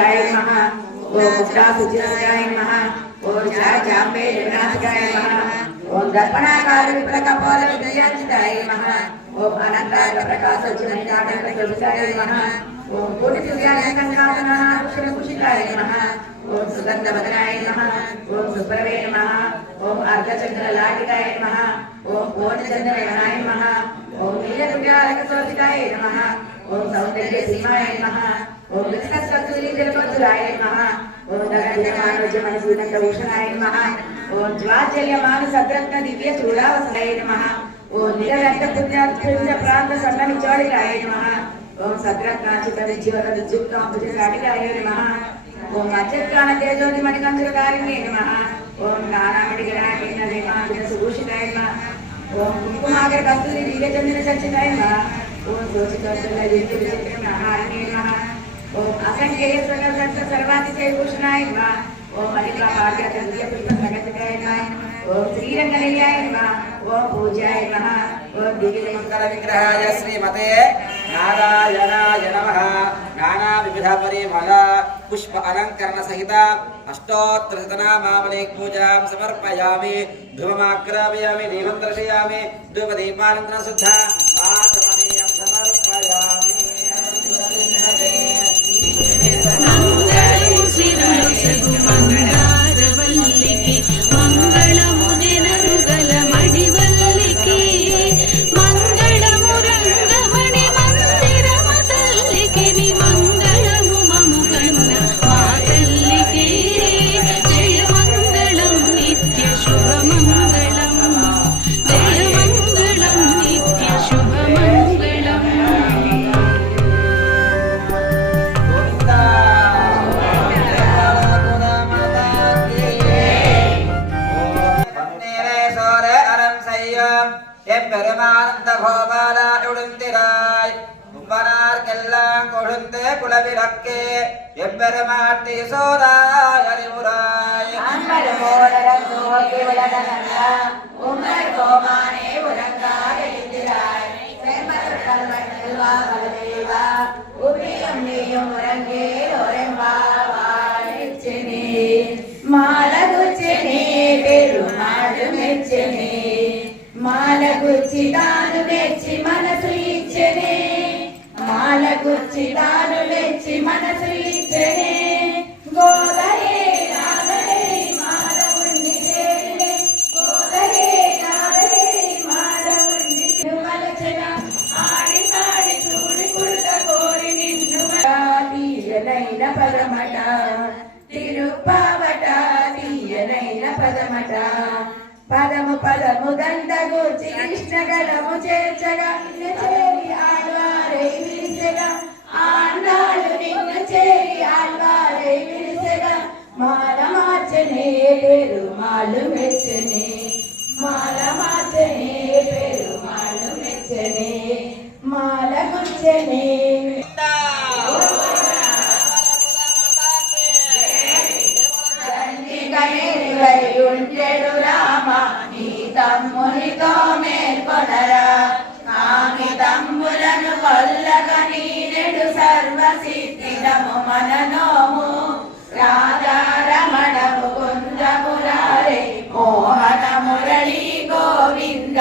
नीलकंठाय नमः ओम मुक्तासुचिराय नमः ओम चाचाम्बे विनाशकाय नमः ओम दर्पणाकार विप्रकपोल विजयाचिताय नमः ओम अनंताय प्रकाशोज्ज्वलाय नमः ओम कोटि सूर्यानंदनाथनाक्षरकुशिताय नमः ओम सुगंधवदनाय नमः ओम सुप्रवे नमः ओम अर्धचंद्रलाटिकाय नमः ओम पूर्णचंद्रनाय नमः ओम नीलकुटिलाकसोदिताय नमः ओम सौंदर्यसीमाय नमः ओम विष्णुस्तुतिजलपतुराय नमः ओम दगनजमानोज्जमनसूनन्दभूषणाय नमः ओम ज्वाज्जल्यमानसद्रत्न दिव्यचूडावसनाय नमः ओम नीलरक्तपुण्यप्रान्तसन्नविचोडिताय नमः ओम सद्रत्नाचितविज्योतविद्युक्ताम्बुजसाटिकाय नमः ओम अच्युत्काणतेजोतिमणिकञ्चुरकारिण्ये नमः ओम नानामणिगणाकेन्द्रदेवाञ्जनसुभूषिताय नमः ओम कुङ्कुमागर कस्तूरी दिव्यचन्द्रचर्चिताय नमः ओम सोचितोषललितविचित्रमहारिणे नमः ओम असंख्येयस्वरसत्त सर्वातिशयभूषणाय नमः ओम अधिकाभाग्यतृतीयपुष्पसगतिकाय नमः ओम श्रीरङ्गनिलयाय नमः ओम पूज्याय नमः ओम दिव्यमङ्गलविग्रहाय श्रीमते नारायणाय नमः नाना विविध परिमल पुष्प अलंकरण सहित अष्टोत्तरशतनामावली पूजां समर्पयामि धूपमाग्रापयामि दीपं दर्शयामि धूपदीपानन्तरं शुद्धा आचमनीयं समर्पयामि குலவிளக்கே எம்பெருமாட்டி சோதாய் அறிவுராய் அன்பர் மோதரம் நோக்கி விளதனல்லா உம்மர் கோமானே உலங்காய் எழுந்திராய் செம்மருள் மட்டல்வா வலதேவா உபியம் நீயும் உறங்கே ஒரெம்பாவாழிச்சனே மாலகுச்சனே பெருமாடு மெச்சனே మాలగుచ్చి తాను మెచ్చి మనసు ఇచ్చనే మాలగుచ్చి తాను మెచ్చి మనసు ఇచ్చనే గోదరే నాదరే మాలవుండి చేరినే గోదరే నాదరే మాలవుండి మలచగా ఆడి పాడి చూడి కుడుత కోరి నిన్ను తీయనైన పదమట తిరుపావట తీయనైన పదమట పదము పదము దండగూర్చి కృష్ణగలము చేర్చగా చేరి ఆళ్వారై విరిసెగా ఆండాళ్ళు నిన్ను చేరి ఆళ్వారై విరిసెగా మాల మార్చనే పెరుమాళ్ళు మెచ్చనే మాల మార్చనే పెరుమాళ్ళు మెచ్చనే మాల గుచ్చనే ఉండెడు రామ నీ తమ్మునితో మేల్కొనరా కామితంబులను కొల్లగ నీనెడు సర్వసిద్ధిరము మననోము రాధారమణము కుందమురారే మోహన మురళీ గోవింద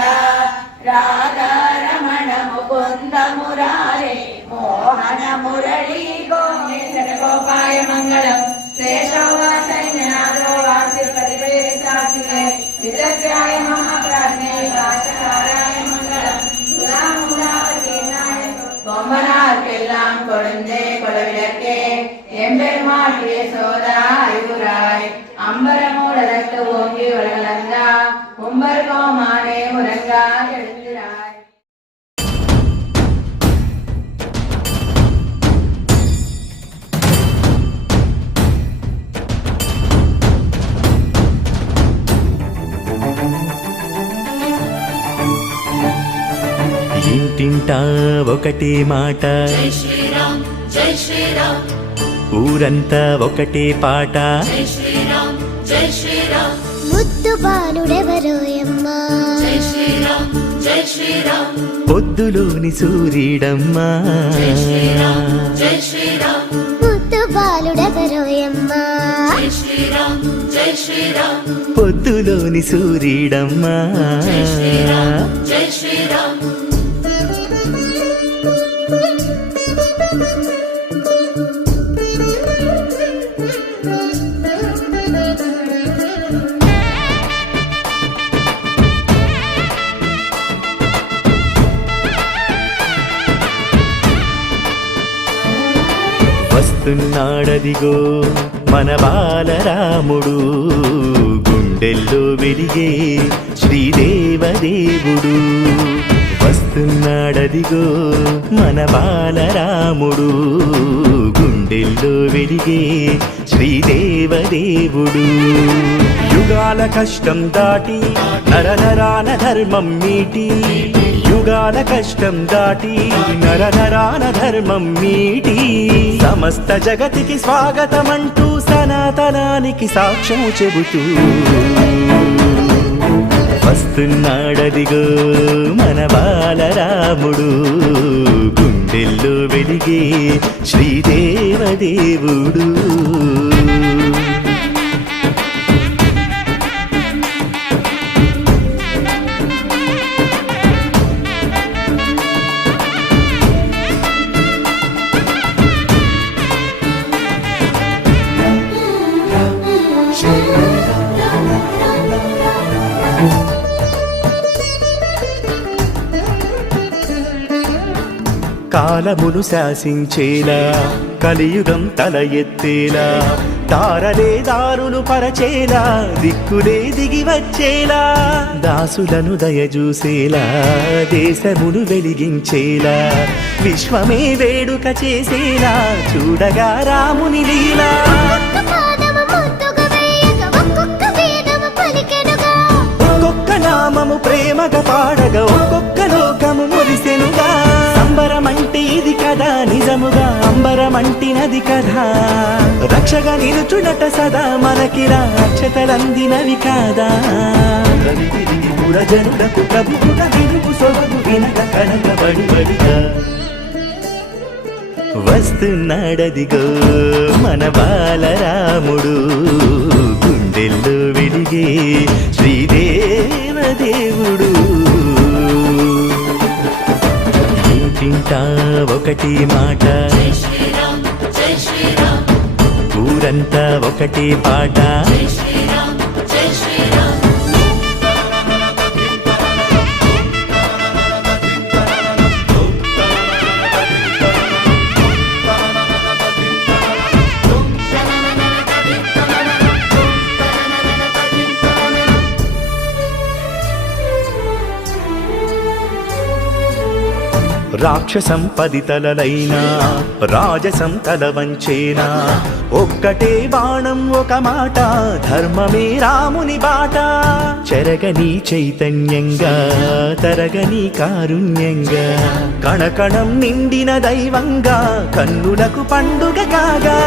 రాధారమణము కుందమురారే మోహన మురళీ గోవింద గోపాయ మంగళం శేషవాసైన్యనాథో వాసిపతిపే సాక్షినే విదగ్రాయ మహాప్రాజ్ఞే వాచకారాయ మంగళం சுதாமுலாவதீனாய கொம்பனார்க்கெல்லாம் கொழுந்தே குலவிளக்கே எம்பெருமாட்டிய சோதாயுராய் அம்பரமூடலத்து ஓங்கி உலகளந்தா உம்பர் கோமானே முரங்கா எழுந்திராய். ఇంటింటా ఒకటే మాట జై శ్రీరామ్ జై శ్రీరామ్, ఊరంతా ఒకటే పాట జై శ్రీరామ్ జై శ్రీరామ్, ముద్దు బాలుడెవరోయమ్మా జై శ్రీరామ్ జై శ్రీరామ్, పొద్దులోని సూర్యుడమ్మా జై శ్రీరామ్ జై శ్రీరామ్, ముద్దు బాలుడెవరోయమ్మా ఓయమ్మా జై శ్రీరామ్ జై శ్రీరామ్ పొద్దులోని సూర్యుడమ్మా జై శ్రీరామ్ జై శ్రీరామ్ వస్తున్నాడదిగో మన బాలరాముడు గుండెల్లో వెలిగే శ్రీదేవదేవుడు వస్తున్నాడదిగో మన బాలరాముడు గుండెల్లో వెలిగే శ్రీదేవదేవుడు యుగాల కష్టం దాటి నరనరాన ధర్మం మీటి యుగాల కష్టం దాటి నరనరాన ధర్మం మీటి సమస్త జగతికి స్వాగతమంటూ సనాతనానికి సాక్ష్యం చెబుతూ వస్తున్నాడదిగో మన బాలరాముడు గుండెల్లో వెలిగే శ్రీదేవదేవుడు కాలమును శాసించేలా కలియుగం తల ఎత్తేలా తారలే దారులు పరచేలా దిక్కులే దిగి వచ్చేలా దాసులను దయజూసేలా దేశమును వెలిగించేలా విశ్వమే వేడుక చేసేలా చూడగా రాముని లీలా ఒక్కొక్క నామము ప్రేమగా పాడగా ఒక్కొక్క లోకము మురిసెనుగా సంబరమంటే ఇది కదా నిజముగా అంబరమంటినది కదా రక్షగా నిలుచునట సదా మనకిరా అక్షతలందినవి కాదా పురజనులకు ప్రభువుగా నిలుపు సొబగు వినక కనకబడిగా వస్తున్నాడదిగో మన బాలరాముడు గుండెల్లో వెలిగే శ్రీదేవదేవుడు ఇంటింటా ఒకటి మాట జై శ్రీరామ్ జై శ్రీరామ్ ఊరంతా ఒకటి పాట జై శ్రీరామ్ జై శ్రీరామ్ రాక్షసం పదితలలైనా రాజసం తల వంచేనా ఒక్కటే బాణం ఒక మాట ధర్మమే రాముని బాట చెరగని చైతన్యంగా తరగని కారుణ్యంగా కణకణం నిండిన దైవంగా కన్నులకు పండుగ కాగా